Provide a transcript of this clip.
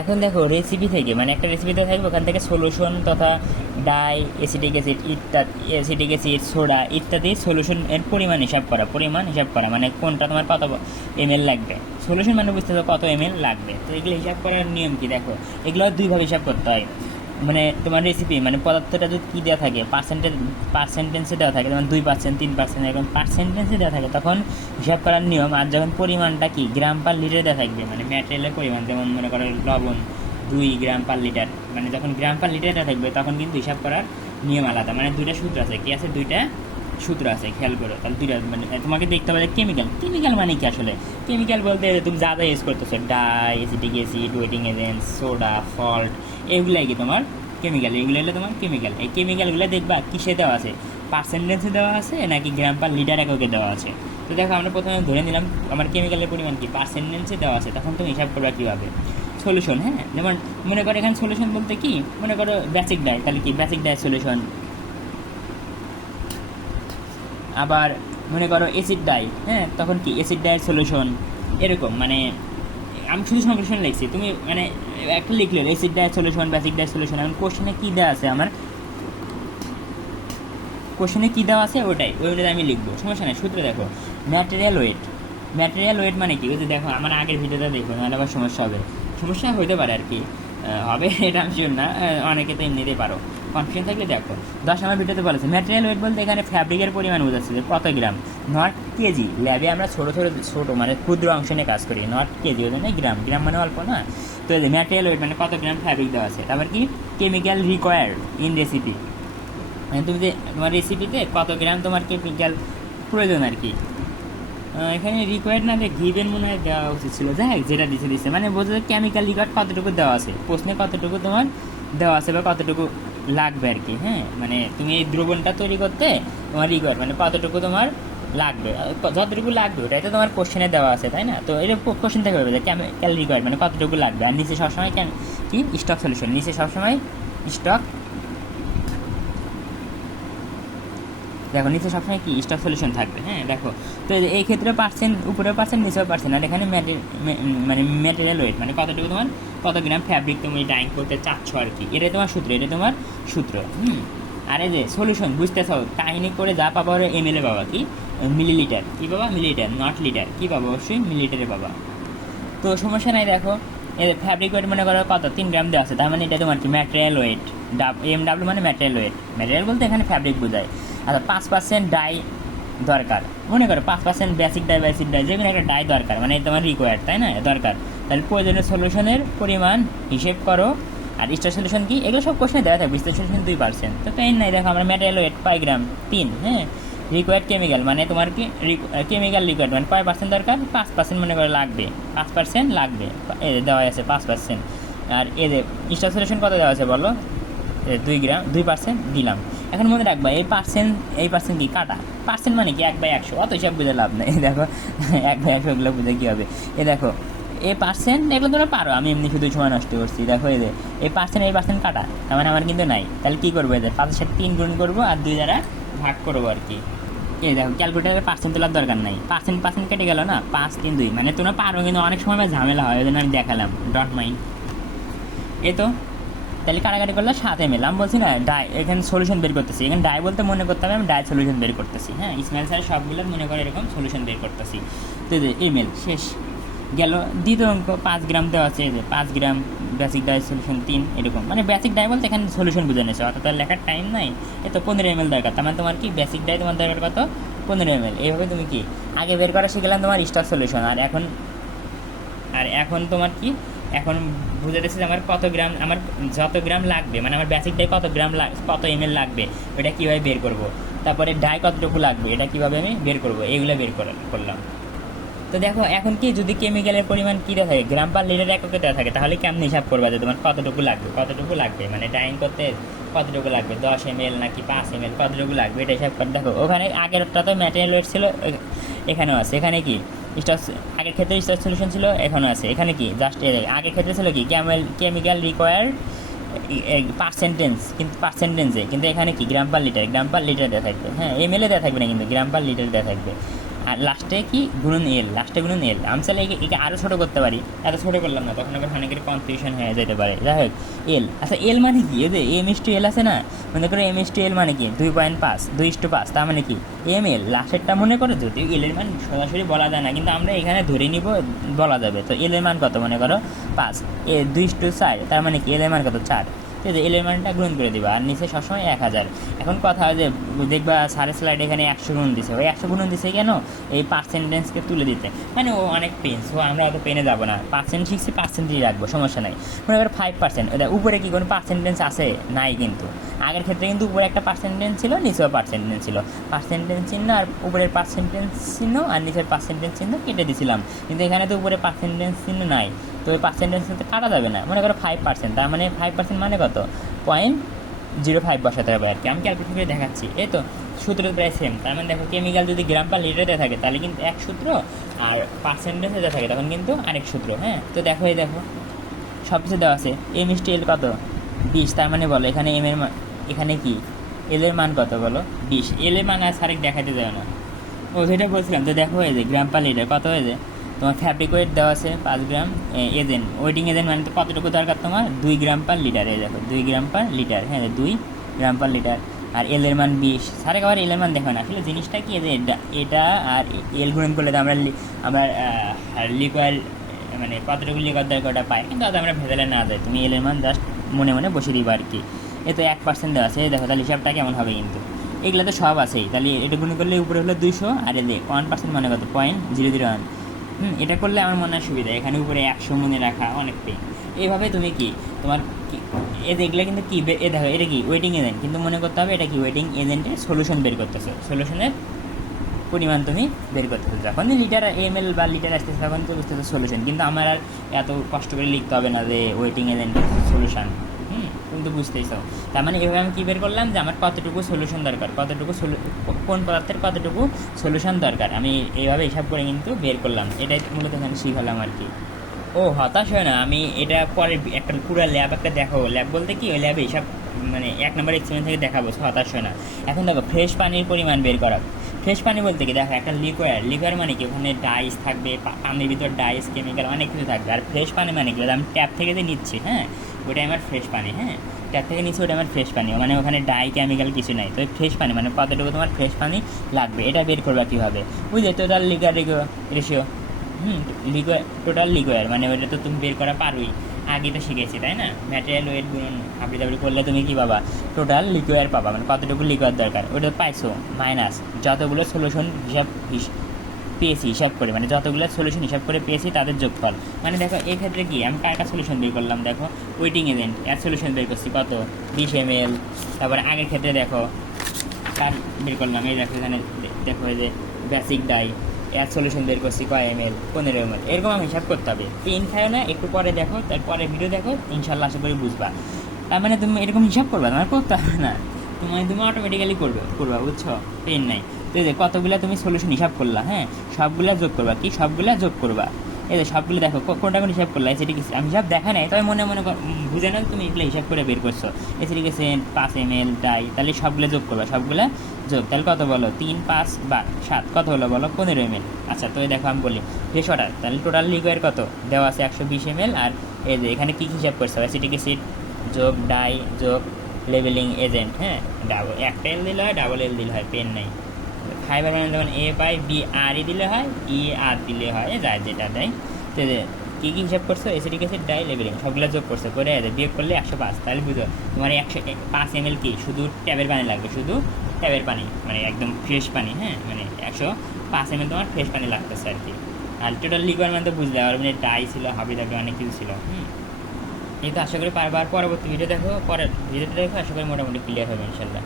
এখন দেখো রেসিপি থেকে মানে একটা রেসিপিতে থাকবে, ওখান থেকে সলিউশন তথা ডাই, এসিটিক অ্যাসিড ইত্যাদি, এসিটিক অ্যাসিড, সোডা ইত্যাদি সলিউশনের পরিমাণ হিসাব করা মানে কোনটা তোমার কত এমএল লাগবে। সলিউশন মানে বুঝতে হবে কত এমএল লাগবে। তো এগুলো হিসাব করার নিয়ম কি দেখো, এগুলো দুইভাবে হিসাব করতে হয়। মানে তোমার রেসিপি মানে পদার্থটা যদি কী দেওয়া থাকে, পার্সেন্টেন্সে দেওয়া থাকে, যেমন 2%, 3%, এরকম পার্সেন্টেন্সে দেওয়া থাকে, তখন হিসাব করার নিয়ম। আর যখন পরিমাণটা কি গ্রাম পার লিটারে দেওয়া থাকবে, মানে ম্যাটেরিয়ালের পরিমাণ, যেমন মনে করো লবণ 2 গ্রাম পার লিটার, মানে যখন গ্রাম পার লিটারে দেওয়া থাকবে তখন কিন্তু হিসাব করার নিয়ম আলাদা। মানে দুইটা সূত্র আছে, কি আছে, দুইটা সূত্র আছে, খেয়াল করো। তাহলে দুইটা মানে তোমাকে দেখতে হবে কেমিক্যাল মানে কি আসলে। কেমিক্যাল বলতে তুমি যা যা ইউজ করতেছো, dye, acetic acid, wetting agent, soda, salt, এগুলাই কি তোমার কেমিক্যাল। এগুলো হলো তোমার কেমিক্যাল। এই কেমিক্যালগুলো দেখবা কিসে দেওয়া আছে, পার্সেন্টেজে দেওয়া আছে নাকি গ্রাম পার লিটার এককে দেওয়া আছে। তো দেখো আমরা প্রথমে ধরে নিলাম আমার কেমিক্যালের পরিমাণ কি পার্সেন্টেজে দেওয়া আছে, তখন তুমি হিসাব করবা কীভাবে। সলিউশন, হ্যাঁ, যেমন মনে করো এখানে সলিউশন বলতে কি, মনে করো বেসিক ডাই, তাহলে কি বেসিক ডাই সলিউশন। আবার মনে করো অ্যাসিড ডাই, হ্যাঁ, তখন কি অ্যাসিড ডাইয়ের সলিউশন। এরকম মানে আমি শুধু সংশ্লেষণ লিখছি, তুমি মানে একটা লিখলে অ্যাসিড ডাইয়ের সলিউশন, বেসিক ডাইয়ের সলিউশন। এখন কোশ্চেনে কী দেওয়া আছে, আমার কোশ্চেনে কী দেওয়া আছে ওইটাই আমি লিখবো, সমস্যা নেই। সূত্র দেখো, ম্যাটেরিয়াল ওয়েট মানে কি, ওই যে দেখো আমার আগের ভিডিওটা দেখো, নাহলে আবার সমস্যা হতে পারে আর কি। হবে এটা আমি শিওর না, অনেকে তো এমনিতেই পারো, কনফিউশন থাকলে দেখো। 10 নম্বর ভিডিওতে বলেছে ম্যাটেরিয়াল ওয়েট বলতে এখানে ফ্যাব্রিকের পরিমাণ বোঝাচ্ছে যে কত গ্রাম, নট কেজি। ল্যাবে আমরা ছোটো মানে ক্ষুদ্র অংশ নিয়ে কাজ করি, নট কেজি, ওই জন্য গ্রাম মানে অল্প না। তো এই যে ম্যাটেরিয়াল ওয়েট মানে কত গ্রাম ফ্যাব্রিক দেওয়া আছে। তারপর কি কেমিক্যাল রিকোয়ার্ড ইন রেসিপি, মানে তুমি যে তোমার রেসিপিতে কত গ্রাম তোমার কেমিক্যাল প্রয়োজন আর কি। এখানে রিকোয়ার্ড না গিভেন মনে হয় দেওয়া উচিত ছিল, যাই হোক যেটা দিচ্ছে মানে বোঝা যায় কেমিক্যাল রিকোয়ার্ড কতটুকু দেওয়া আছে, প্রশ্নে কতটুকু তোমার দেওয়া আছে বা কতটুকু লাগবে আর কি। হ্যাঁ, মানে তুমি এই দ্রবণটা তৈরি করতে তোমার রিকোয়ার্ড মানে কতটুকু তোমার লাগবে, যতটুকু লাগবে ওটাই তো তোমার কোশ্চেনে দেওয়া আছে, তাই না। তো এটা কোশ্চেন থেকে হবে যে কেমিক্যাল রিকোয়ার্ড মানে কতটুকু লাগবে। আর নিচে সবসময় কি স্টক সলিউশন, নিচে সবসময় স্টক, দেখো নিচে সবসময় কি স্টক সলিউশন থাকবে। হ্যাঁ দেখো, তো এই ক্ষেত্রে পার্সেন্ট, উপরেও পার্সেন্ট নিচেও পার্সেন্ট। আর এখানে মানে ম্যাটেরিয়াল ওয়েট মানে কতটুকু তোমার কত গ্রাম ফ্যাব্রিক তুমি ডাইং করতে চাচ্ছ আর কি, এটাই তোমার সূত্র। আর এই যে সলিউশন বুঝতেছো, কাহিনি করে যা পাবা এমএল এ পাবা, কি মিলিলিটার, কি পাবা মিলিলিটার, নট লিটার, কি পাবা অবশ্যই মিলিলিটারে পাবা। তো সমস্যা নাই। দেখো এর ফ্যাব্রিক ওয়েট মনে করো কত 3 গ্রাম দেওয়া আছে, তার মানে এটা তোমার কি ম্যাটেরিয়াল ওয়েট, MW মানে ম্যাটেরিয়াল ওয়েট, ম্যাটেরিয়াল বলতে এখানে ফ্যাব্রিক বোঝায়। আচ্ছা 5% ডাই দরকার, মনে করো 5% বেসিক ডাই যে কোনো একটা ডাই দরকার, মানে তোমার রিকোয়ার্ড, তাই না, দরকার। তাহলে প্রয়োজনীয় সলিউশনের পরিমাণ হিসেব করো। আর স্টার সলিউশন কি, এগুলো সব কোশ্চেনে দেওয়া থাকবে। স্টার সলিউশন 2%, তো পেন নাই। দেখো আমরা ম্যাটেরিয়াল ওয়েট 5 গ্রাম 3, হ্যাঁ। রিকোয়ার্ড কেমিক্যাল মানে তোমার কি কেমিক্যাল রিকোয়ার্ড মানে কয় পার্সেন্ট দরকার, 5% মনে করে লাগবে, 5% লাগবে, দেওয়া আছে 5%। আর এদের স্টার সলিউশন কত দেওয়া আছে বলো, 2 গ্রাম, 2% দিলাম। এখন মনে রাখবা এই পার্সেন্ট কি কাটা, পার্সেন্ট মানে কি 1/100, অত হিসাব বুঝে লাভ নেই। দেখো 1/100 এগুলো বুঝে কী হবে। দেখো এই পার্সেন্ট এগুলো তোমরা পারো, আমি এমনি শুধু সময় নষ্ট করছি। দেখো এই পার্সেন্ট কাটা, তার মানে আমার কিন্তু নাই। তাহলে কী করবো, 5-এর সাথে 3 গুণ করবো আর 2 দ্বারা ভাগ করবো আর কি। দেখো ক্যালকুলেটারে পার্সেন্ট তোলার দরকার নাই, পার্সেন্ট কেটে গেল না, 5 3 2, মানে তোমরা পারো, কিন্তু অনেক সময় ঝামেলা হয়, ওই জন্য আমি দেখালাম, ডট মাইন্ড। তো তাহলে কাটাকাটি করলে 7 ml। আমি বলছি না ডাই, এখানে সলিউশন বের করতেছি, এখানে ডাই বলতে মনে করতে হবে আমি ডাই সলিউশন বের করতেছি। হ্যাঁ, ইসমাইল স্যার সবগুলো মনে করে এরকম সলিউশন বের করতেছি। তো ml শেষ গেল। দ্বিতীয় অঙ্ক 5 গ্রাম দেওয়া আছে, 5 গ্রাম বেসিক ডাই সলিউশন 3, এরকম মানে বেসিক ডাই বলতে এখানে সলিউশন বুঝে নিয়েছে, অর্থাৎ লেখার টাইম নাই। তো 15 ml দরকার, তার মানে তোমার কি বেসিক ডাই তোমার দরকার কত, 15 ml। এইভাবে তুমি কি আগে বের করা শিখলাম তোমার স্টার সলিউশন। আর এখন তোমার কি, এখন বুঝে দিচ্ছে যে আমার কত গ্রাম, আমার যত গ্রাম লাগবে, মানে আমার বেসিক ডাই কত গ্রাম কত ml লাগবে, এটা কীভাবে বের করব। তারপরে ডাই কতটুকু লাগবে, এটা কীভাবে আমি বের করব, এইগুলো বের করলাম। তো দেখো এখন কি, যদি কেমিক্যালের পরিমাণ কী দেওয়া থাকে, গ্রাম পার লিটার এককে দেওয়া থাকে, তাহলে কেমন হিসাব করবে যে তোমার কতটুকু লাগবে, মানে ডাইং করতে কতটুকু লাগবে, 10 ml নাকি 5 ml, কতটুকু লাগবে এটা হিসাব করে। দেখো ওখানে আগেরটা তো ম্যাটেরিয়াল ওয়েট ছিল, এখানেও আছে। এখানে কি আগের ক্ষেত্রে স্টার সলিউশন ছিল, এখনও আছে। এখানে কি জাস্ট আগের ক্ষেত্রে ছিল কি কেমিক্যাল রিকোয়ার্ড কিন্তু এখানে কি গ্রাম পার লিটার দেওয়া থাকবে। হ্যাঁ, ml দেওয়া থাকবে না, কিন্তু গ্রাম পার লিটার দেওয়া থাকবে। আর লাস্টে কি গুণন এল, লাস্টে গুণন এল। আমি চাইলে একে আরও ছোটো করতে পারি, এত ছোটো করলাম না, তখন আবার অনেকের কনফিউশন হয়ে যেতে পারে। যাই হোক এল, আচ্ছা এল মানে কি, এই যে এম ইস টু এল আছে না, মনে করো এম ইস টু এল মানে কি 2.5, 2:5, তার মানে কি এম এল লাস্টেরটা মনে করো। যদিও এল এর মান সরাসরি বলা যায় না, কিন্তু আমরা এখানে ধরে নিব বলা যাবে। তো এল এর মান কত, মনে করো 5, 2:4, তার মানে কি এল এর মান কত 4। ঠিক আছে, এল এর মানটা গুণ করে দিবা, আর নিচে সবসময় 1000। এখন কথা যে দেখবা সারের স্লাইড এখানে 100 গুণ দিছে, ওই 100 গুণ দিছে কেন, এই পার্সেন্টেজকে তুলে দিতে, মানে ও অনেক পেন, সো আমরা অত পেনে যাবো না, পার্সেন্ট শিখছি পার্সেন্টেজ রাখবো, সমস্যা নাই। মনে করো 5%, এটা উপরে কি কোনো পার্সেন্টেজ আছে, নাই কিন্তু। আগের ক্ষেত্রে কিন্তু উপরে একটা পার্সেন্টেজ ছিল, নিচেও পার্সেন্টেজ ছিল, পার্সেন্টেজ চিহ্ন আর উপরের পার্সেন্টেজ চিহ্ন আর নিচের পার্সেন্টেজ চিহ্ন কেটে দিছিলাম, কিন্তু এখানে তো উপরে পার্সেন্টেজ চিহ্ন নাই, তো ওই পার্সেন্টেজ কিন্তু কাটা যাবে না। মনে করো 5%, তার মানে 5% মানে কত, 0.05 বসাতে হবে আর কি। আমি ক্যালকুলেট করে দেখাচ্ছি, এই তো সূত্র প্রায় সেম। তার মানে দেখো কেমিক্যাল যদি গ্রাম পার লিটারে থাকে তাহলে কিন্তু এক সূত্র, আর পার্সেন্টেজে দেওয়া থাকে তখন কিন্তু আরেক সূত্র। হ্যাঁ, তো দেখো এই দেখো সব কিছু দেওয়া আছে। এম ইস টু এল কত 20, তার মানে বলো এখানে এম এর এখানে কি এল এর মান কত বলো 20। এল এর মান আর সারেক দেখাতে যাবে না, ও যেটা বলছিলাম। তো দেখো এই যে গ্রাম পার লিটার কত হয়েছে, তোমার ফ্যাব্রিক ওয়েট দেওয়া আছে 5 গ্রাম, এজেন্ট ওয়েটিং এজেন্ট মানে তো কতটুকু দরকার তোমার 2 গ্রাম পার লিটার। এই দেখো 2 গ্রাম পার লিটার, হ্যাঁ 2 গ্রাম পার লিটার। আর এল এর মান 20, সারে আবার এল এর মান দেখো না, আসলে জিনিসটা কি যে এটা আর এল গুণন করলে তো আমরা লিকুয়াল মানে কতটুকু লিকুয়ার দরকার ওটা পাই, কিন্তু আজ আমরা ভেজালে না যায়, তুমি এল এর মান জাস্ট মনে মনে বসে দিবা আর কি। এ তো 1% দেওয়া আছে, দেখো তাহলে হিসাবটা কেমন হবে, কিন্তু এগুলো তো সব আছেই। তাহলে এটা গুণ করলে উপরে হলো 200, আর এলে 1% মানে কত 0.001। এটা করলে আমার মনে হয় সুবিধা, এখানে উপরে 100 মনে রাখা অনেক পেন। এইভাবে তুমি কি তোমার কি এগুলো কিন্তু কি এ দেখো এটা কি ওয়েটিং এজেন্ট, কিন্তু মনে করতে হবে এটা কি ওয়েটিং এজেন্টের সলিউশন বের করতেছে, সলিউশনের পরিমাণ তুমি বের করতেছো। যখন লিটার এম এল বা লিটার আসতেছে তখন তো বুঝতেছো সলিউশন, কিন্তু আমার আর এত কষ্ট করে লিখতে হবে না যে ওয়েটিং এজেন্টের সলিউশন। তুমি তো বুঝতেই চাও। তার মানে এভাবে আমি কী বের করলাম যে আমার কতটুকু সলিউশন দরকার, কতটুকু কোন পদার্থের কতটুকু সলিউশন দরকার, আমি এইভাবে হিসাব করে কিন্তু বের করলাম। এটাই মূলত এখানে শিখালাম আর কি। ও হতাশ হয় না, আমি এটা পরে একটা পুরো ল্যাব একটা দেখাবো। ল্যাব বলতে কি ওই ল্যাবে হিসাব মানে 1 নম্বর এক্সপেরিমেন্ট থেকে দেখাবো, হতাশ হয় না। এখন দেখো ফ্রেশ পানির পরিমাণ বের করা। ফ্রেশ পানি বলতে কি দেখো একটা লিকুয়ার মানে কি ওখানে ডাইস থাকবে, পানির ভিতর ডাইস কেমিক্যাল অনেক কিছু থাকবে। আর ফ্রেশ পানি মানে কি আমি ট্যাপ থেকে যে নিচ্ছি, হ্যাঁ ওটাই আমার ফ্রেশ পানি, হ্যাঁ ট্যাপ থেকে নিচ্ছি ওটা আমার ফ্রেশ পানি, মানে ওখানে ডাই কেমিক্যাল কিছু নাই। তো ফ্রেশ পানি মানে কতটুকু তোমার ফ্রেশ পানি লাগবে এটা বের করবা কীভাবে, বুঝলে টোটাল লিকুয়ার রেশিও। টোটাল লিকুয়ার মানে ওটা তো তুমি বের করা পারোই, আগে তো শিখেছি তাই না। ম্যাটেরিয়াল ওয়েট গুণ হাবড়ি করলে তুমি কী পাবা, টোটাল লিকুয়ার পাবা, মানে কতটুকু লিকুয়ার দরকার ওটা পাইছো, মাইনাস যতগুলো সলিউশন পেয়েছি হিসাব করে, মানে যতগুলো সলিউশন হিসাব করে পেয়েছি তাদের যোগফল। মানে দেখো এক্ষেত্রে কি আমি কার সলিউশন বের করলাম, দেখো ওয়েটিং এজেন্ট এর সলিউশন বের করছি কত 20 ml। তারপরে আগের ক্ষেত্রে দেখো কার বের করলাম, এই দেখো এখানে দেখো এই যে বেসিক ডাই এর সলিউশন বের করছি কয় ml 15 ml। এরকম আমি হিসাব করতে হবে, পেন খায় না, একটু পরে দেখো, তারপরে ভিডিও দেখো, ইনশাল্লাহ আশা করি বুঝবা। তার মানে তুমি এরকম হিসাব করবা, তোমার করতে হবে না, তুমি অটোমেটিক্যালি করবা, বুঝছো, পেন নাই। তো এই যে কতগুলো তুমি সলিউশন হিসাব করলা, হ্যাঁ সবগুলা যোগ করবা, কি সবগুলা যোগ করবা, এই যে সবগুলো দেখো কোনটা কোন হিসাব করলা, এসিডিক আমি হিসাব দেখা নাই, তবে মনে মনে বুঝে না তুমি এগুলো হিসাব করে বের করছো। এসিডিক অ্যাসিড 5 ml ডাই, তাহলে সবগুলো যোগ করবা, সবগুলা যোগ, তাহলে কত বলো 3, 5, 7 কত হলো বলো 15 ml। আচ্ছা তো দেখো আমি বলি ফ্রেশ ওয়াটার, তাহলে টোটাল লিকুয়ার কত দেওয়া আছে 120 ml। আর এই যে এখানে কী হিসাব করছো, অ্যাসিডিক অ্যাসিড যোগ ডাই যোগ লেবেলিং এজেন্ট, হ্যাঁ ডাবল একটা এল দিলে হয়, ডাবল এল দিলে হয়, পেন নেই। ফাইবার মানে যখন এ বাই বি আর ই দিলে হয়, ই আর দিলে হয়, যায় যেটা দেয়। তো কী কী হিসাব করছো, এসিডিক অ্যাসিড ডাই লেবেলিং সবগুলো যোগ করছো, করে বিয়োগ করলে 105। তাহলে বুঝো তোমার 105 ml কি শুধু ট্যাবের পানি লাগবে, শুধু ট্যাবের পানি মানে একদম ফ্রেশ পানি, হ্যাঁ মানে 105 ml তোমার ফ্রেশ পানি লাগতেছে আর কি। আর টোটাল লিকুয়ার মানে তো বুঝলে, আর মানে ডাই ছিল, হাবি থাকবে, অনেক কিছু ছিল। এই তো আশা করি পারবার। পরবর্তী ভিডিও দেখো, পরের ভিডিওটা দেখো, আশা করি মোটামুটি ক্লিয়ার হবে ইনশাল্লাহ।